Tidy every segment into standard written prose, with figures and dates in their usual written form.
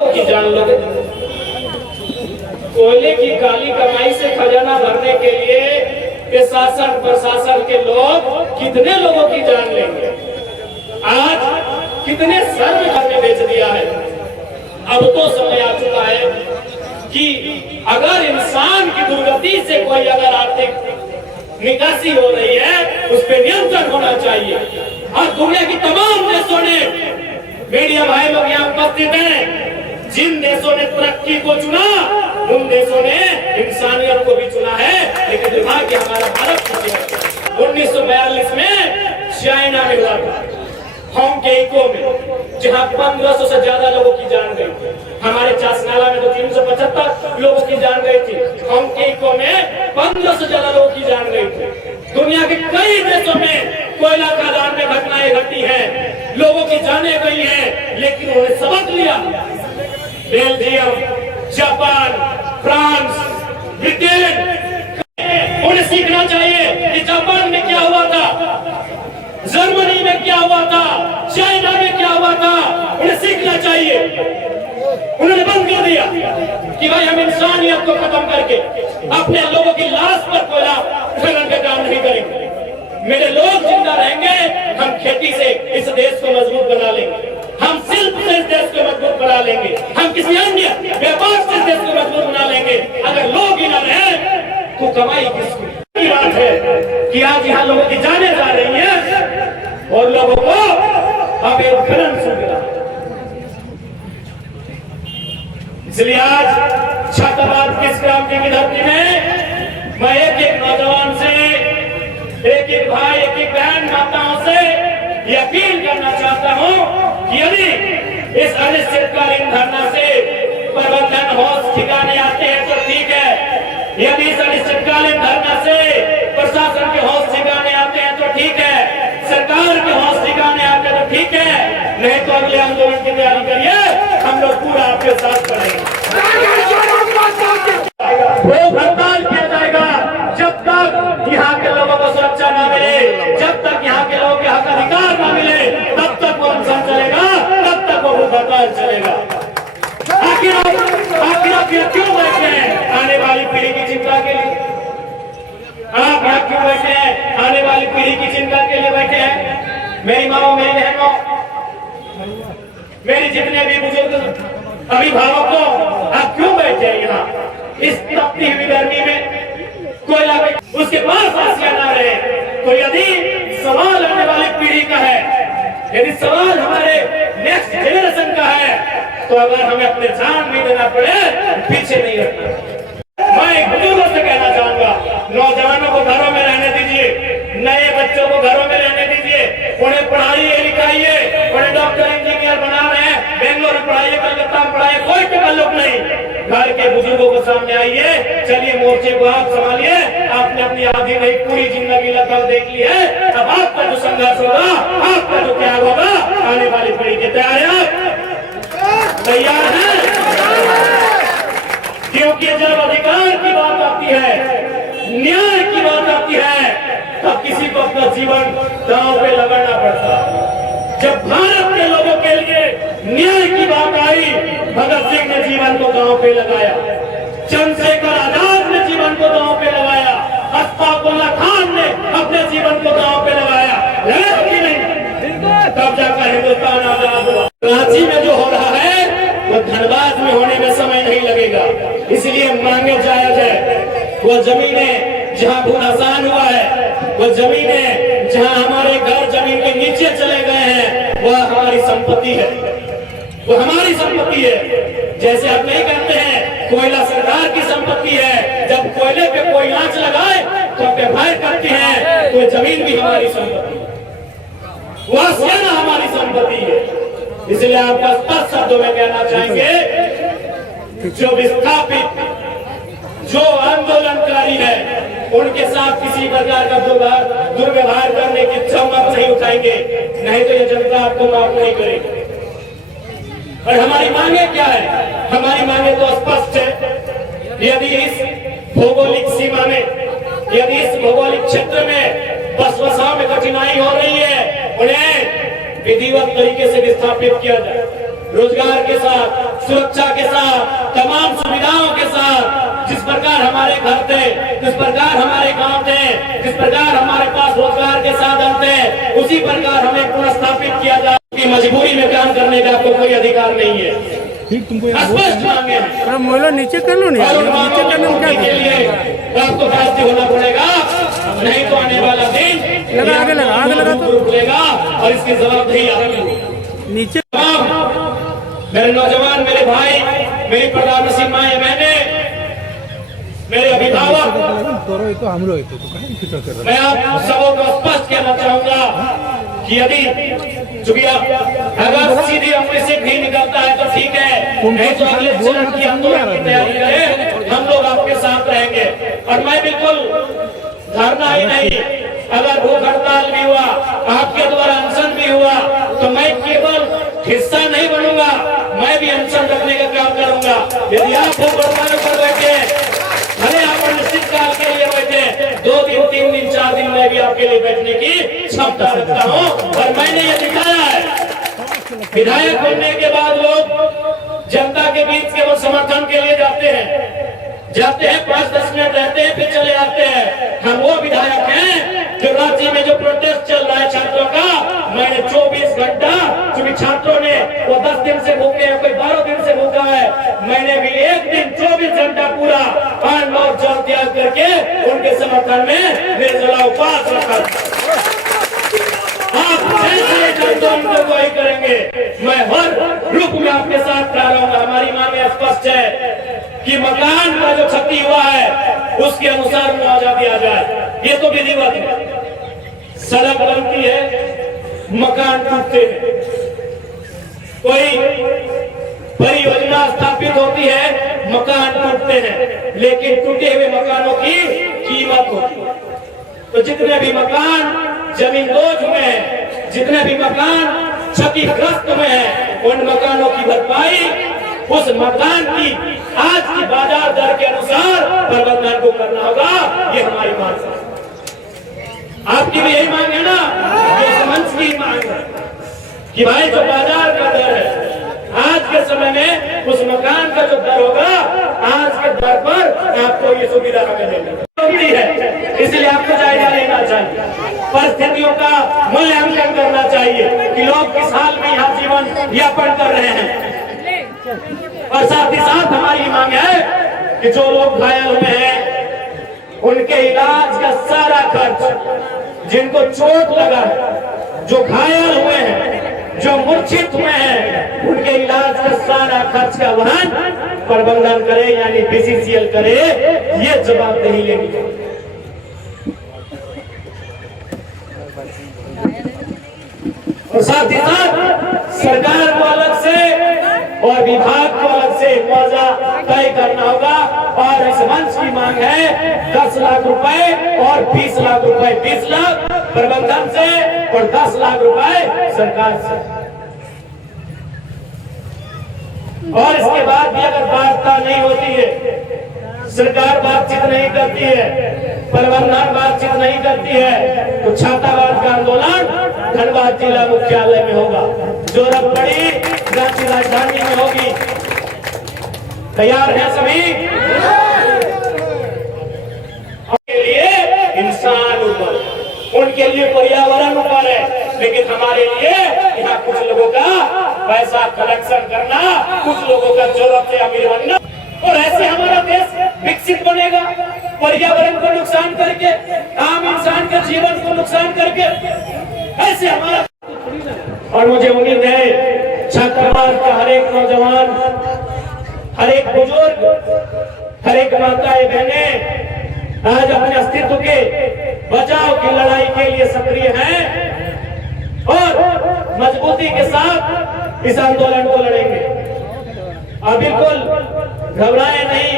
की जान लो। कोयले की काली कमाई से खजाना भरने के लिए ये शासन प्रशासन के लोग कितने लोगों की जान लेंगे। आज कितने सर्व ने बेच दिया है। अब तो समय आ चुका है कि अगर इंसान की दुर्गति से कोई अगर आर्थिक निकासी हो रही है उस पर नियंत्रण होना चाहिए। और दुनिया की तमाम देशों ने, मीडिया भाई लोग यहाँ उपस्थित हैं, जिन देशों ने तरक्की को चुना उन देशों ने इंसानियत को भी चुना है। लेकिन दुर्भाग्य हमारा भारत 1942 में चाइना में हुआ था, हांगकांग में, जहां 1500 से ज्यादा लोगों की जान गई थी। हमारे चासनाला में तो 375 लोगों की जान गई थी। हांगकांग में 1500 से ज्यादा लोगों की जान गई थी। दुनिया के कई देशों में कोयला खदान में घटनाएं घटी हैं, लोगों की जाने गई हैं, लेकिन उन्होंने सबक लिया। बेल्जियम, जापान, फ्रांस, ब्रिटेन, उन्हें सीखना चाहिए कि जापान में क्या हुआ था, जर्मनी में क्या हुआ था, चाइना में क्या हुआ था। उन्हें सीखना चाहिए। उन्होंने बंद कर दिया कि भाई हम इंसानियत को खत्म करके अपने लोगों की लाश पर कोयला खनन का काम नहीं करेंगे। मेरे लोग जिंदा रहेंगे, हम खेती से इस देश को मजबूत बना लेंगे, हम शिल्प से इस देश को मजबूत बना लेंगे, हम किसी अन्य व्यापार से इस देश को मजबूत बना लेंगे। अगर लोग ही न रहे तो कमाई किसकी। बात है कि आज यहाँ लोगों की जाने जा रही है और लोगों को अब एक खनन से मिला। इसलिए आज छात्रावाद की क्रांति की धरती में मैं एक एक नौजवान से, एक एक भाई, एक एक बहन माताओं से ये अपील करना चाहता हूं कि यदि इस अनिश्चितकालीन धरना से प्रबंधन होश ठिकाने आते हैं तो ठीक है, यदि इस अनिश्चितकालीन धरना से प्रशासन के होश ठिकाने आते हैं तो ठीक है, सरकार के होश ठिकाने आते हैं तो ठीक है, नहीं तो अगले आंदोलन की तैयारी करिए। हम लोग पूरा आपके साथ करेंगे। भूख हड़ताल किया जाएगा जब तक यहाँ के लोगों को सुरक्षा न मिले, जब तक यहाँ के लोगों के हक अधिकार न मिले, तब तक वो अनशन चलेगा, तब तक वो भूख हड़ताल चलेगा। आखिर आप यहाँ क्यों बैठे हैं? आने वाली पीढ़ी की चिंता के लिए। आप यहाँ क्यों बैठे हैं? आने वाली पीढ़ी की चिंता के लिए बैठे हैं। मेरी माओ, मेरी बहनों, मेरी जितने भी बुजुर्ग अभिभावकों, आप क्यों बैठे हैं यहाँ इस तपती हुई गर्मी में? कोयला उसके पास आसिया ना रहे। तो यदि सवाल आने वाली पीढ़ी का है, यदि सवाल हमारे नेक्स्ट जनरेशन का है, तो अगर हमें अपने जान नहीं देना पड़े, पीछे नहीं हटना। मैं बुजुर्गों से कहना चाहूंगा, नौजवानों को घरों में रहने दीजिए, नए बच्चों को घरों में रहने दीजिए, उन्हें पढ़ाइए लिखाइए। उन्हें डॉक्टर इंजीनियर बना रहे हैं, बेंगलोर में पढ़ाइए, कलकत्ता में पढ़ाइए, कोई तकल्लुफ नहीं। घर के बुजुर्गों को सामने आइए, चलिए मोर्चे को आप संभालिए। आपने अपनी आधी नहीं पूरी जिंदगी लगभग देख ली है। अब आपका जो संघर्ष होगा, आपका जो त्याग होगा, आने वाली पीढ़ी के तैयार है। क्योंकि जब अधिकार की बात आती है, न्याय की बात आती है, तब किसी को अपना जीवन दांव पे लगाना पड़ता। जब भारत के लोगों के लिए न्याय की बात आई, भगत सिंह ने जीवन को दांव पे लगाया, चंद्रशेखर आजाद ने जीवन को दांव पे लगाया, अशफाकुल्लाह खान ने अपने जीवन को दांव पे लगाया। कि नहीं? तब जाकर हिंदुस्तान आजाद हुआ। कराची में जो हो रहा है वो धनबाद में होने में समय नहीं लगेगा। इसलिए मांगे जायज है। वो जमीनें जहाँ भूनासान हुआ है, वो जमीनें जहाँ हमारे घर जमीन के नीचे चले गए हैं, वह हमारी संपत्ति है, वो हमारी संपत्ति है। जैसे आप नहीं कहते हैं कोयला सरकार की संपत्ति है, जब कोयले पे कोई आंच लगाए तो आप एफआईआर करते हैं, तो जमीन भी हमारी संपत्ति है, वह सेना हमारी संपत्ति है। इसलिए आपका स्पष्ट शब्दों में कहना चाहेंगे, जो विस्थापित, जो आंदोलनकारी है, उनके साथ किसी प्रकार का दुर्व्यवहार करने की हिम्मत नहीं उठाएंगे, नहीं तो ये जनता आपको माफ नहीं करेगी। और हमारी मांगे क्या है? हमारी मांगे तो स्पष्ट है। यदि इस भौगोलिक सीमा में, यदि इस भौगोलिक क्षेत्र में बसवसाव में कठिनाई हो रही है, उन्हें विधिवत तरीके से विस्थापित किया जाए। रोजगार के साथ, सुरक्षा के साथ, तमाम सुविधाओं के साथ, जिस प्रकार हमारे घर थे, जिस प्रकार हमारे गांव थे, जिस प्रकार हमारे पास रोजगार के साधन थे, उसी प्रकार हमें पुनर्स्थापित किया जाए कि मजबूरी में काम करने का आपको कोई अधिकार नहीं है। स्पष्ट मांगे हैं। नीचे कर लो, नहीं नीचे करने में क्या के लिए आपको राष्ट्रीय होना पड़ेगा, नहीं तो आने वाला दिन लगा आगे लगा तो रुकेगा और इसकी जवाबदेही आपकी। नीचे मेरे नौजवान, मेरे भाई, मेरी प्रधान सीमाएं बहने, मेरे अभिभावक, मैं आप सबों को स्पष्ट कहना चाहूंगा कि यदि चूंकि अगर सीधी अपने से भी निकलता है तो ठीक है, नहीं तो अगले चरण की आंदोलन की तैयारी करें, हम लोग आपके साथ रहेंगे। और मैं बिल्कुल धरना ही नहीं, अगर भूख हड़ताल भी हुआ, आपके द्वारा अनशन भी हुआ, तो मैं केवल हिस्सा नहीं बनूंगा, मैं भी अनशन रखने का काम करूंगा। यदि आप भूख हड़ताल कर बैठे, भले आप निश्चित काल के लिए बैठे, 2 दिन, 3 दिन, 4 दिन में भी आपके लिए बैठने की क्षमता रखता हूँ। और मैंने ये दिखाया है, विधायक बनने के बाद लोग जनता के बीच केवल समर्थन के लिए जाते हैं, 5-10 मिनट रहते हैं, फिर चले आते हैं। हम वो विधायक हैं जो राज्य में जो प्रोटेस्ट चल रहा है छात्रों का, मैंने 24 घंटा, क्योंकि छात्रों ने वो 10 दिन से भूखे हैं, कोई 12 दिन से भूखा है, मैंने भी एक दिन 24 घंटा पूरा पान और जल त्याग करके उनके समर्थन में निर्जला उपवास रखा। आप जैसे आंदोलन को ही करेंगे, मैं हर रूप में आपके साथ खड़ा रहूंगा। हमारी मांगे स्पष्ट है कि मकान का जो क्षति हुआ है उसके अनुसार मुआवजा दिया जाए। ये तो विधिवत है। सड़क बनती है, मकान टूटते हैं, कोई परियोजना स्थापित होती है, मकान टूटते हैं, लेकिन टूटे हुए मकानों की कीमत होती है। तो जितने भी मकान जमींदोज हुए हैं, जितने भी मकान क्षतिग्रस्त हुए हैं, उन मकानों की भरपाई उस मकान की आज की बाजार दर के अनुसार प्रबंधन को करना होगा। ये हमारी मांग है। आपकी भी यही मांग है ना? ये मंच की मांग है कि भाई जो बाजार का दर है आज के समय में, उस मकान का जो दर होगा आज के दर पर आपको ये सुविधा मिलेगी है। इसलिए आपको जायजा लेना चाहिए, परिस्थितियों का मूल्यांकन करना चाहिए कि लोग किस हाल में यहाँ जीवन यापन कर रहे हैं। और साथ ही साथ हमारी मांग है कि जो लोग घायल हुए हैं उनके इलाज का सारा खर्च, जिनको चोट लगा है, जो घायल हुए हैं, जो मूर्छित हुए हैं, उनके इलाज का सारा खर्च का वहन प्रबंधन करे, यानी बीसीसीएल करे। ये जवाबदेही लेनी। और साथ ही साथ सरकार को अलग से और विभाग को अलग से मुआवजा तय करना होगा। और इस मंच की मांग है 10 लाख रुपए और 20 लाख रुपए, 20 लाख प्रबंधन से और 10 लाख रुपए सरकार से। और इसके बाद भी अगर वार्ता नहीं होती है, सरकार बातचीत नहीं करती है, प्रबंधन बातचीत नहीं करती है, तो छात्रावाद का आंदोलन धनबाद जिला मुख्यालय में होगा, जोरबड़ी राज्य राजधानी में होगी। तैयार हैं सभी? उनके लिए इंसान ऊपर, उनके लिए पर्यावरण ऊपर है, लेकिन हमारे लिए यहाँ कुछ लोगों का पैसा कलेक्शन करना, कुछ लोगों का जरूरत से अमीर बनना। और ऐसे हमारा देश विकसित बनेगा, पर्यावरण को नुकसान करके, आम इंसान के जीवन को नुकसान करके, ऐसे हमारा। और मुझे उम्मीद है छात्रावास का हर एक नौजवान, हर एक बुजुर्ग, हर एक माताएं बहनें आज अपने अस्तित्व के बचाव की लड़ाई के लिए सक्रिय हैं और मजबूती के साथ इस आंदोलन को लड़ेंगे। और बिल्कुल घबराए नहीं,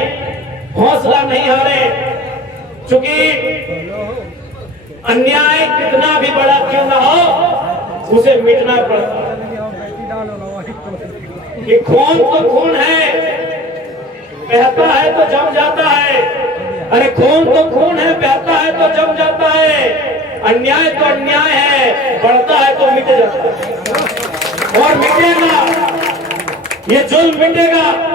हौसला नहीं हारे, क्योंकि अन्याय कितना भी बड़ा क्यों ना हो, उसे मिटना पड़ता है। ये खून तो खून है, बहता है तो जम जाता है। अरे खून तो खून है, बहता है तो जम जाता है। अन्याय तो अन्याय है, बढ़ता है तो मिट जाता है और मिटेगा। जुल्म मिटेगा।